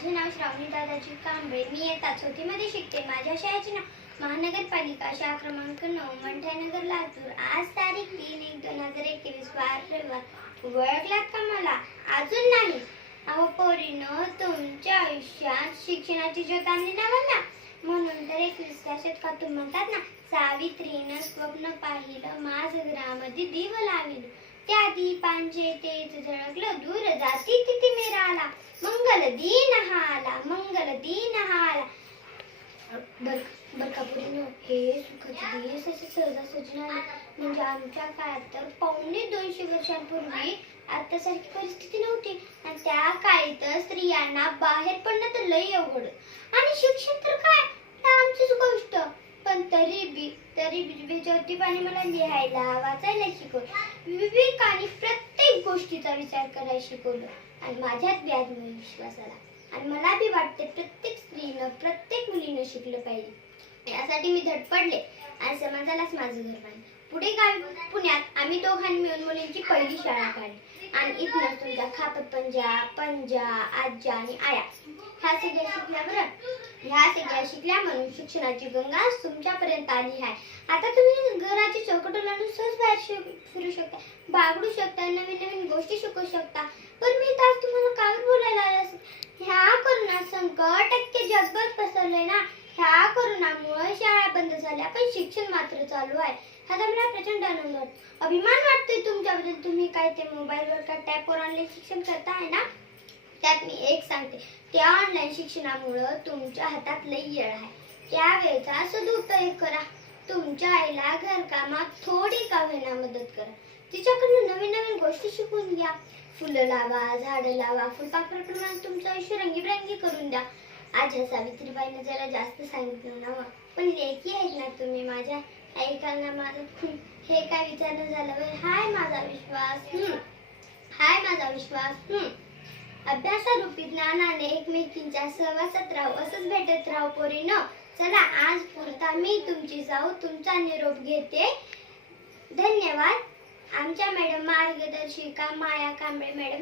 माझे नाव श्रावणी दादाजी कांबळे. मी इयत्ता चौथीमध्ये शिकते. माझ्या शाळेचे नाव महानगरपालिका शाळा क्रमांक नऊ मंठानगर लातूर. आज तारीख तीन एक दोन हजार एकवीस बार रविवार. ओळखलात का मला? अजून नाही. अहो पोरीनं तुमच्या आयुष्यात शिक्षणाची ज्योतांनी लावला म्हणून तर एकवीसच्या शतकातून म्हणतात ना सावित्रीनं स्वप्न पाहिलं माझ घरामध्ये दिव लाविलं त्या दीपांचे तेज झळकलं दूर जाती तिथे मिळाला मंगल दीन हा आला मंगल दीन हा आला बर बरकापुरीनं हे सुखाचे दिवस असे सहजासहजी नाही म्हणजे आमच्या काळात तर पावणे दोनशे वर्षांपूर्वी आतासारखी परिस्थिती नव्हती. आणि त्या काळी तर स्त्रियांना बाहेर पडणं तर लई अवघड. आणि शिक्षण तर काय? आमचीच गोष्ट. पण तरी बी तरी बी बेजवती पाणी मला लिहायला वाचायला शिकव. विवेकाने विचार करायला शिकवलं आणि माझ्यात बी आत्मविश्वास आला आणि मला बी वाटते प्रत्येक स्त्रीनं प्रत्येक मुलीनं शिकलं पाहिजे. यासाठी मी धडपडले आणि समाजालाच माझं घर मानले पुढे गावी पुण्यात आम्ही दोघांनी मिळून मुलींची पहिली शाळा काढली. आणि इथनं तुमच्या खापत पंजा पंजा आज्या आणि आया ह्या सगळ्या शिकल्या बरं ह्या सगळ्या शिकल्या म्हणून शिक्षणाची गंगा तुमच्यापर्यंत आली आहे. आता तुम्ही घराची चौकट ओलांडून सहज बाहेर फिरू शकता. बागडू शकता नवीन नवीन गोष्टी शिकू शकता. पण मी तर तुम्हाला काय बोलायला आले असेल ह्या कोरोना संकट टक्के जगभर पसरले ना. ह्या कोरोनामुळे शाळा बंद झाल्या पण शिक्षण मात्र चालू आहे. ह्याचा मला प्रचंड आनंद वाटतो अभिमान वाटतोय तुमच्याबद्दल. तुम्ही काय ते मोबाईलवर का टॅपवर ऑनलाईन शिक्षण करताय ना? त्यात मी एक सांगते. त्या ऑनलाईन शिक्षणामुळं तुमच्या हातात लई येळ आहे. त्या वेळेचा सदुपयोग करा. तुमच्या आईला घरकामात थोडी का होईना मदत करा. तिच्याकडनं नवीन नवीन गोष्टी शिकून घ्या फुलं लावा झाडं लावा फुलपाखराप्रमाणे तुमचं आयुष्य रंगीबेरंगी करून द्या. आज सावित्रीबाईने जरा जास्त सांगितलं ना पण लेखी आहेत ना तुम्ही माझ्या ऐकांना माझं हे काय विचारणं झालं बरं? हाय माझा विश्वास. हाय माझा विश्वास. अभ्यासारूपी ज्ञानाने एकमेकींच्या सहवासात राहू. असंच भेटत राहू पोरीनो. चला आज पुरता मी तुमची जाऊ तुमचा निरोप घेते. धन्यवाद. आमच्या मॅडम मार्गदर्शिका माया कांबळे मॅडम